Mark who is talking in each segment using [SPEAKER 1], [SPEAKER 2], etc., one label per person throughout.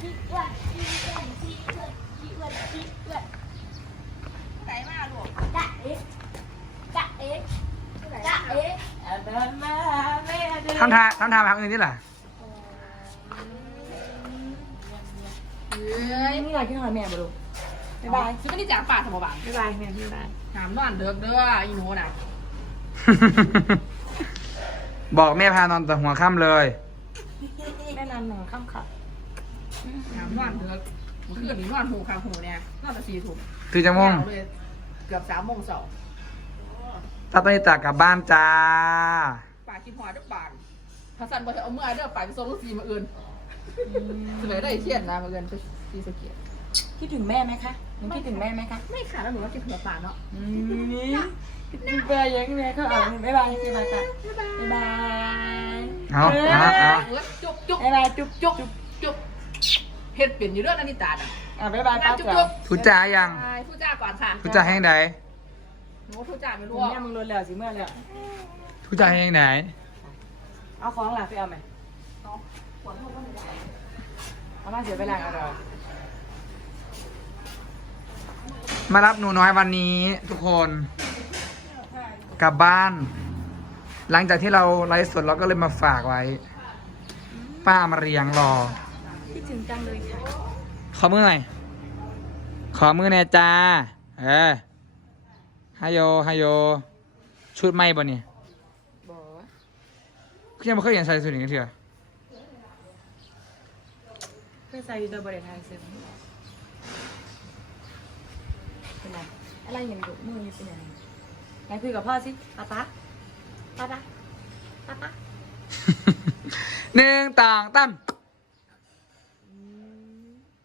[SPEAKER 1] ขี้อ้วนขี้อ้วนขี้อ้วนขี้อ้วนขี้อ้วน
[SPEAKER 2] ไหนมาลูก
[SPEAKER 1] จ๊ะเอ๊ะจ๊ะเอ๊ะจ๊ะเอ๊ะ
[SPEAKER 2] เดินมาแม่เดิน
[SPEAKER 3] ทำท่าทำท่าทางอื่นนี่แหละ
[SPEAKER 2] เฮ้ย
[SPEAKER 4] นี่อะไรที่นอนแม่มาดู
[SPEAKER 2] บ๊ายบายฉันไม่ได้จากป่าสมบัติ
[SPEAKER 4] บ๊ายบายแม่บ๊ายบาย
[SPEAKER 2] ถามนอนเด้อเด้ออีหนูน่ะ
[SPEAKER 3] บอกแม่พานอนแต่หัวค่ำเลย
[SPEAKER 4] แม่นอนหนอนค่ำขับ
[SPEAKER 2] ถามนอนเด้อเมื่อคืนนี้นอนหูคางหูเนี่ยนอนแต่สี่ทุ่ม
[SPEAKER 3] ตื่นจะม่วง
[SPEAKER 2] ยาวเลยเกือบสามโมงสอง
[SPEAKER 3] ตาตอนนี้ตากลับบ้านจ้า
[SPEAKER 2] ป่ากินหอยด้วยป่านพาสันบอกจะเอาเมื่อเด้อป่าไปส่งลูกซีมาอื่นสมัยได้เชียนนะมาอื่นไปซีสะเกีย
[SPEAKER 4] คิดถึงแม่ไหมคะยังคิดถึงแม่ไหมคะ
[SPEAKER 2] ไม่ค่ะแล้วหนูว่ากินหัวป่าเนาะ
[SPEAKER 4] อืมคิดถึงแม่ยังแม่เขาเอาบ๊ายบายบ๊ายบายค่ะบ๊ายบาย
[SPEAKER 3] เอาเอาเอา
[SPEAKER 2] เออจุ๊บจุ๊บ
[SPEAKER 4] บ๊ายบายจุ๊บจุ๊บ
[SPEAKER 2] จุ๊บเฮ็ดเป็นอยู่เรื่องนันนิตาน่ะ
[SPEAKER 4] อะบ๊ายบายป้า
[SPEAKER 2] จุ๊บ
[SPEAKER 4] จ๋า
[SPEAKER 2] จุ๊บ
[SPEAKER 3] ทุจ้ายัง
[SPEAKER 2] ใช่ผู้จ้าก่อนค่ะ
[SPEAKER 3] ทุจ้าแห้งไหน
[SPEAKER 2] หนูผู้จ้าไม่รู้
[SPEAKER 4] แม่มึงโดนแล้วสิเมื่อแล้ว
[SPEAKER 3] ทุจ้าแห้งไหน
[SPEAKER 4] เอาของหลังไปเอาไหมเอามาเสียเวลาเอาเรา
[SPEAKER 3] มารับหนูน้อยวันนี้ทุกคน กลับบ้าน หลังจากที่เราไลฟ์สดเราก็เลยมาฝากไว้ ป้ามาเรียงรอ
[SPEAKER 4] คิดถึงจังเลยค่ะ
[SPEAKER 3] ขอมือหน่อยขอมือแน่จ้า เออฮายโยฮายโย ชุดไหมบ่เนี่ย
[SPEAKER 4] บอกว่า
[SPEAKER 3] คือยังไม่เคยเห็นใส่สุดอย่างนี้เถอะ
[SPEAKER 4] เพื่อใส่ยูโดบริไทยเสร็จเป็นไรอะไรเห็นดูมืออยู่เป็นยังไงไหนคุยกับพ่อสิป๊าป๊าป๊าป๊าป๊าป๊า
[SPEAKER 3] หนึ่งต่างตั้ม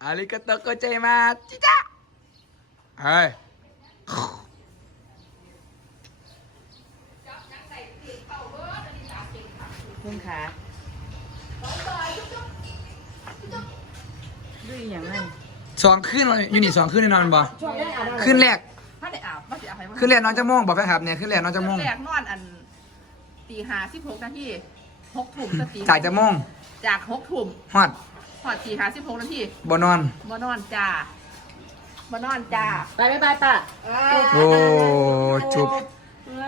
[SPEAKER 3] อาริกาโตโกเจมาจิจ้าเฮ้ย
[SPEAKER 4] คุณขาดูอีกอย่างนั้น
[SPEAKER 3] สองขึ้นเลยยูนิตสองขึ้นแน่นอนบ่
[SPEAKER 4] ช่วงแรกอ่าน
[SPEAKER 3] ขึ้นแรก
[SPEAKER 2] ถ้าได้อาบว่าจะอาบให้
[SPEAKER 3] ขึ้นแรกน้องจะม่วงบอกแฟนคลับเนี่ยขึ้นแรกน้องจะม่วง
[SPEAKER 2] แรกนอนอันตีห้าสิบหกนาทีหกทุ่มจะตี
[SPEAKER 3] จากจะม่วง
[SPEAKER 2] จากหกทุ่ม
[SPEAKER 3] ฮอด
[SPEAKER 2] พอตีห้าสิบหกนาที
[SPEAKER 3] บ่นอน
[SPEAKER 2] บ่นอนจ้าบ่นอนจ้า
[SPEAKER 4] ไปไปไปป่ะ
[SPEAKER 3] โอ้จุบ
[SPEAKER 4] เล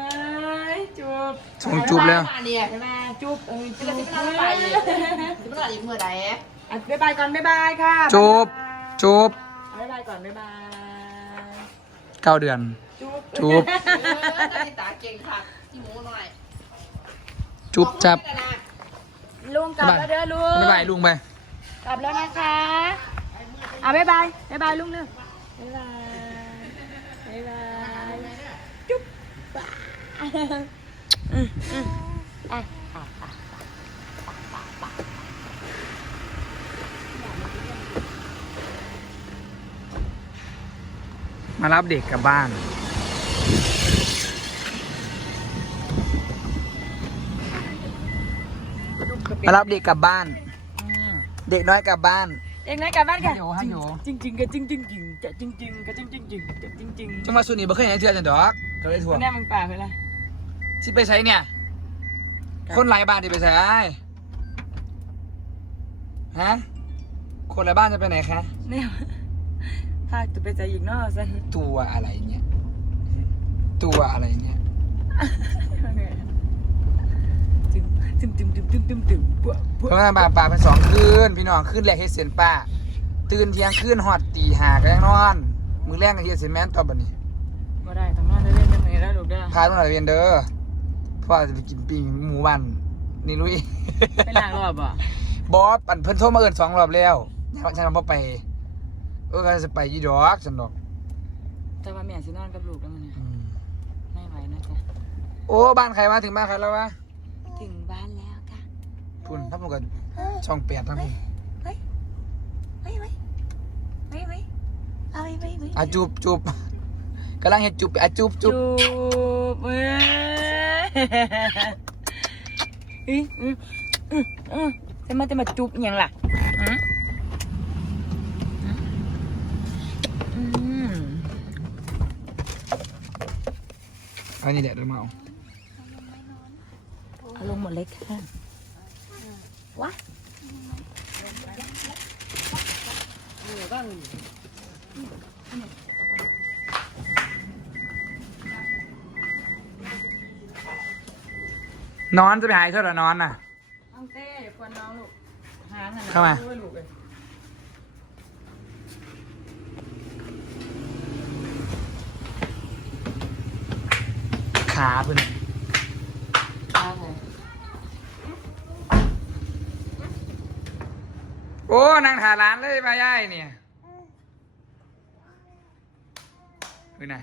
[SPEAKER 4] ยจุบ
[SPEAKER 3] ส่งจุบแล้ว
[SPEAKER 2] มาเนี่ย
[SPEAKER 4] ใช่ไหมจุบเออจุ
[SPEAKER 2] จะ
[SPEAKER 4] บ
[SPEAKER 2] ไปนอนไปอีกจะไปนอนอีกเมื่อไหร่
[SPEAKER 4] อะบ๊ายบายก่อนบ๊ายบายค่ะ
[SPEAKER 3] จุบจุบ
[SPEAKER 4] บ๊ายบายก่อนบ๊ายบาย
[SPEAKER 3] เก้าเดือน
[SPEAKER 4] จุบ
[SPEAKER 3] จุบ
[SPEAKER 2] เออนาฬิตาเก่งค่ะที่หมูหน่อย
[SPEAKER 3] จุบจับ
[SPEAKER 4] ลุงกลับแล้วเด้อลุง
[SPEAKER 3] บ๊ายบายลุงไป
[SPEAKER 4] กลับแล้วนะคะเอะบ๊ายบายบ๊ายบายลุงเร็วบ๊ายบายบ๊ายบายจุ๊บอืมอืมอะอะอะ
[SPEAKER 3] มารับเด็กกลับบ้าน มารับเด็กกลับบ้าน เด็กน้อยกลับบ้าน
[SPEAKER 4] เองนะกลับบ้านค่ะ
[SPEAKER 3] ฮัลโหลฮัลโหล
[SPEAKER 4] จริงจริงๆก็จริงจริงจริงจะจริงจริงๆก็จริงจริงจริงจะจริงจริง
[SPEAKER 3] จังหวัดสุนีบ่เคยเห็นเทือจันดอกก็เลยทัวร์
[SPEAKER 4] แน่มึงป่าไปละ
[SPEAKER 3] ที่ไปใช้เนี่ย คนหลายบ้านที่ไปใช้ฮะคนหลายบ้านจะไปไหนคะ
[SPEAKER 4] เนี่ยพาตัวไปใจอีกเนอกซะ
[SPEAKER 3] ตัวอะไรเนี่ย ตัวอะไรเนี่ย
[SPEAKER 4] ตึมตึมตึมตึมตึมตึมปุ๊บ
[SPEAKER 3] เพราะว่าบาป่าเป็นสองคืนพี่น้องคืนแรกเฮ็ดเสียนป้า ตื่นเที่ยงคืนหอดตีหาก็ยังนอน มือแรกก็เฮ็ดเสียนแม่นต่อบัดนี้
[SPEAKER 4] มาได้ต้องนอนเล่นๆจังเลยแล้ลูกเด้อ
[SPEAKER 3] พาลูกหลานเรียนเด้อเพราะว่าจะไปกินปิ้งหมูบันนี่ลุย
[SPEAKER 4] เป็นหลังรอบอะ
[SPEAKER 3] บอสปั่นเพิ่นโทรมาเอิ้นสองรอบแล้วฉันบ่ไป เออก็จะไปยีดอกฉันดอก
[SPEAKER 4] แต่ว่าแม่สินอนกับลูกแล้วมันเนี่ย
[SPEAKER 3] อืม
[SPEAKER 4] ไม่ไหวนะจ๊ะ
[SPEAKER 3] โอ้บ้านใครมาถึงบ้านใครแล้ววะ
[SPEAKER 4] ถึงบ้านแล้วค่ะ
[SPEAKER 3] พุ่นถ้าผมก็ช่องแปดทั้งพุ่น
[SPEAKER 4] เฮ้ยเฮ้ยเฮ้ยเฮ้ยเฮ้ยเอาไปไปไป
[SPEAKER 3] อะจูบจูบกำลังเฮ็ดจูบอะจูบจู
[SPEAKER 4] จู
[SPEAKER 3] บบ
[SPEAKER 4] เว้ยอีอืออืออือจะมาจะมาจูบอหย่างล่ะอืมอืม
[SPEAKER 3] อันนี้แหละเดี๋ยวมาเอา
[SPEAKER 4] เอาลงหมดเลยค่ะวะ
[SPEAKER 3] นอนจะไปหายเท่าไหร่นอนน่ะ
[SPEAKER 4] น้องเต้ควรนองลูกหางน่ะ
[SPEAKER 3] เข้ามาขาเพื่อน โอ้นางถาร้านเลยมายายเนี่ยคือ
[SPEAKER 4] ไง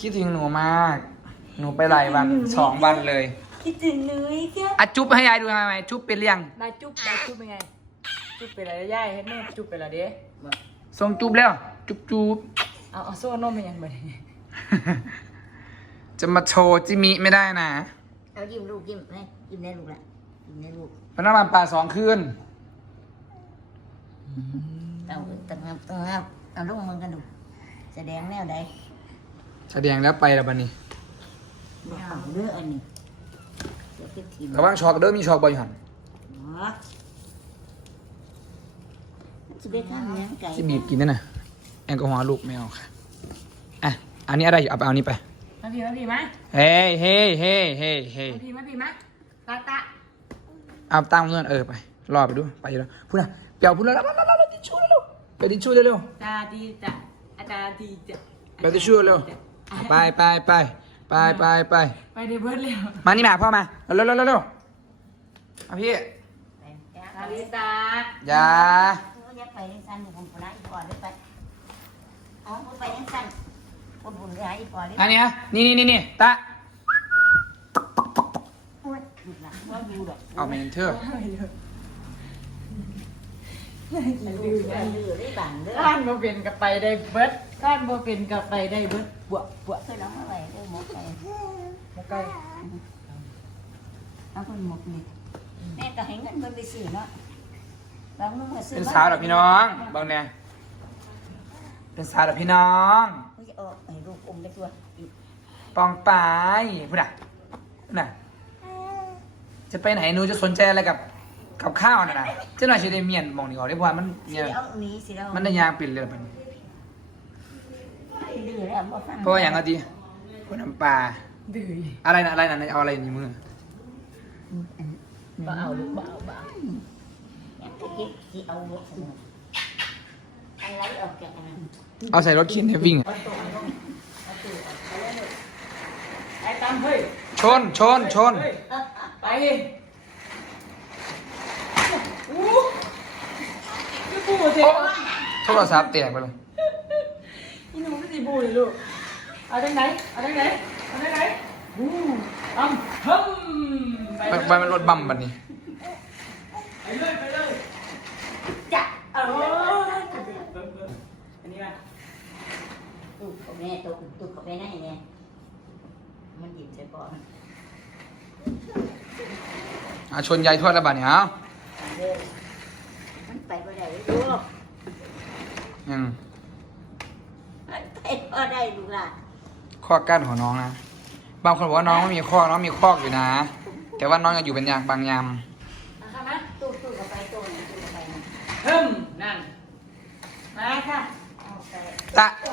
[SPEAKER 3] คิดถึงหนูมาก หนูไปหลายวันสองวันเลย
[SPEAKER 1] คิดถึงนุ้ยแค่
[SPEAKER 3] อะจุ๊บให้ยายดูทำไมจุ๊บเป็นหรือยัง
[SPEAKER 4] นาจุ๊บนาจุ๊บเป็นไง จุ๊บเป็นอะไรย่ายให็นไหมจุ๊บเป็นอะไรเด้
[SPEAKER 3] ส่งจุ๊บแล้ว จุ๊บจุ๊บ
[SPEAKER 4] เอาโซ่นมเป็นยังไง
[SPEAKER 3] จะมาโชว์จิมิไม่ได้นะ
[SPEAKER 1] เอายิ้มลูกยิ้มไหมยิ้มได้ลูกละยิ้มได้ลูก
[SPEAKER 3] เป็นน้ำมันปลาสองคืน
[SPEAKER 1] เอาตังครัตังครัเอาลูกมึงกันดูแสดงแนวใด
[SPEAKER 3] แสดงแล้วไปแล้วบันนี้
[SPEAKER 1] บอเาเรื่องอันนี้
[SPEAKER 3] ระวังช็อกเด้อมีช็อกบ่อยหัน
[SPEAKER 1] อ๋อจะ
[SPEAKER 3] ที่บีบกินได้น่ะแอลกอฮอล์ลูกไม่เอาค่ะอะอันนี้อะไรอยู่เอาไปเอานี้ไป
[SPEAKER 4] มาพีมาพีมา
[SPEAKER 3] เฮ้เฮ้เฮ้เฮ้เฮ้ย
[SPEAKER 4] มาพี่มาพี่มาตาตา
[SPEAKER 3] เอาตังเงินเออไป รอไปดู ไปแล้วพูดนะเปียวพูดแล้วแล้วแล้วแล้วทิชชู่เร็วไปทิชชู่เร็ว
[SPEAKER 4] ตาดีจ้ะอาจารย์ดีจ้ะ
[SPEAKER 3] ไปทิชชู่เร็วไปไปไปไปไปไป
[SPEAKER 4] ไปเดบิวต์เร็ว
[SPEAKER 3] มานี่มาพ่อมาเร็วเร็วเร็วเาพี่
[SPEAKER 4] ตาลิตา
[SPEAKER 3] อย่า
[SPEAKER 1] ไปยังสั่นผมปอีกก่อนเลยไปอ๋อไปยังสั่น อัน
[SPEAKER 3] นี้นี่นี่นี่นี่ตะาเอาเมนเทอร์
[SPEAKER 4] ข้านบ่เป็นกับไปได้เบิดข้านบ่เป็นกับไปได้เบิดบวกบวก
[SPEAKER 1] ใคยร้องอะไรเออหมกไก่
[SPEAKER 4] หมกไก่
[SPEAKER 1] เอาคนหมกนี่แม่ก็ให้เงินเพิ่นไปสื่อเนาะบางมื้อก็ซื้อ
[SPEAKER 3] เป็นสาวหรอพี่น้องบางเนี่ยเป็นสาวหรอพี่น้อง
[SPEAKER 1] ออ
[SPEAKER 3] ปองไปพุ่นะน่ะ จะไปไหนนูจะสนใจอะไรกับกับข้าวน่ะนะเจ้าหน่อยชิได้เมียนมองนี่ออกได้เว่ามันเนี่ย
[SPEAKER 1] มันนี้สิเอา
[SPEAKER 3] มันได้ยางปิ่นเลยมัน
[SPEAKER 1] ดื้แล้บ่ฟั
[SPEAKER 3] เพราะอย่างก็ดีคนน้ำปลา
[SPEAKER 4] อะ
[SPEAKER 3] ไรนะอะไรนะเอาอะไรในมือ
[SPEAKER 4] บ่เอาลูกบ่เอาบ่เอา
[SPEAKER 1] อยากจะเก็บสิเอาลูกอันไรออกจากันั้น
[SPEAKER 3] เอาใส่รถเข็นให้วิ่งชนชนชน
[SPEAKER 4] ไปอู้คือปู
[SPEAKER 3] โทรศัพท์แตกไปเลย
[SPEAKER 4] อีหนูก็สีบูเลยลูก เอาทาไหน เอาทาไหน เอาไหนอู้ตั้มเพิ่
[SPEAKER 3] มไป
[SPEAKER 4] ไป
[SPEAKER 3] มันรถบัมบันนี้
[SPEAKER 4] ไปเลยไปเลย
[SPEAKER 1] จ้ะ
[SPEAKER 4] โอ้
[SPEAKER 1] ตุดเข้าไปในเนี่ยมันหยิบใส่ก่อน
[SPEAKER 3] อาชนยายทวดแล้วบ้านเนี่ยเอา
[SPEAKER 1] เมันไปบ่ได้ลูก
[SPEAKER 3] ยัง
[SPEAKER 1] มันไปบ่ได้ลูกล่ะ
[SPEAKER 3] ข้อกั้นของน้องนะบางคนบอกว่าน้องไม่มีข้อน้องมีข้ออยู่นะ แต่ว่าน้องยังอยู่เป็นยางบางยาม
[SPEAKER 4] นะคะมา
[SPEAKER 1] ตูดตูดเข้ไปตูดตูดเข้ไปนะ
[SPEAKER 4] เพิ่มนั่นมาค่ะ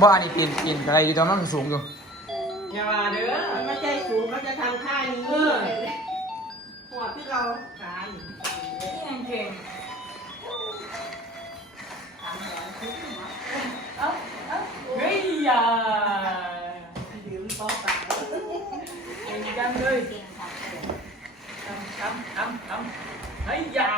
[SPEAKER 3] บ่
[SPEAKER 4] อัน
[SPEAKER 3] นี้ปีนปีนอะไรอยู่ตอนนั้นสูงอยู่
[SPEAKER 4] อย่าว่าเด้อ
[SPEAKER 2] มันไม่ใช่สูงมันจะทำท่านี้หัวที่เราขาย
[SPEAKER 4] นี่เก่งเอาเอาเฮ้ยอย่า
[SPEAKER 2] ดื่มป๊อปป
[SPEAKER 4] เก่งจังเลยทำทำทำทำเฮ้ยอยา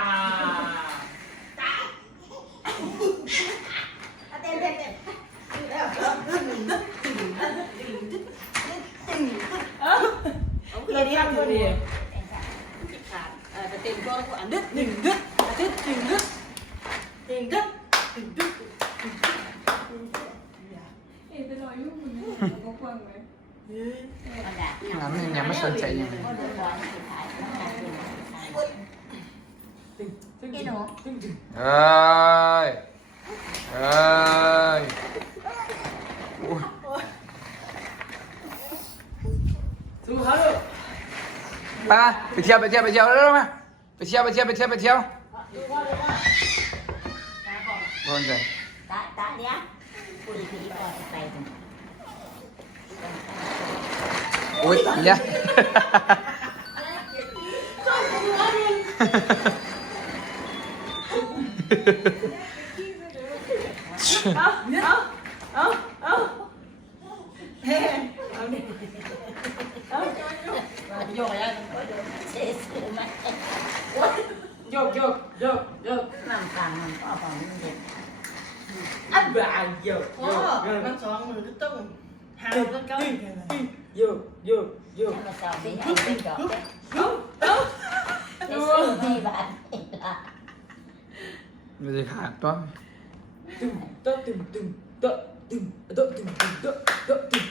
[SPEAKER 4] พี่หนู
[SPEAKER 1] เอ้ยเอ้ยอุ๊ย
[SPEAKER 4] สู้เขาลูก
[SPEAKER 1] ไปมาไปเที่ยวไป เที่ยวไปเที่ยวเร็วๆมาไปเที่ยวไปเที่ยวไปเที่ ได้ขาดตัว
[SPEAKER 4] ตึมโตตึมตึมโตตึมโตตึมตึมโตโตตึม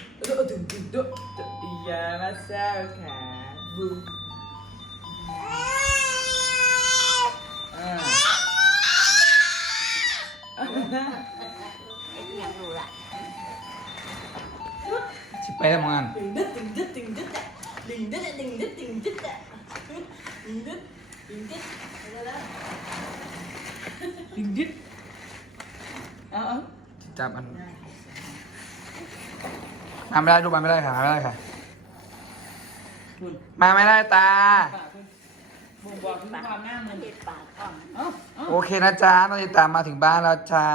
[SPEAKER 4] โจั
[SPEAKER 1] บมันมาไม่ได้ลูกมาไม่ได้ค่ะมาไม่ได้ค่ะ
[SPEAKER 4] คุณ
[SPEAKER 1] มาไม่ได้ตา
[SPEAKER 4] ปากคุณบ่งบอกถึงความหน้ามัน
[SPEAKER 5] เด็ดปากก่อน
[SPEAKER 4] เอ้าเอ้า
[SPEAKER 1] โอเคนะจ๊ะตอนนี้ตามมาถึงบ้านแล้วจ้า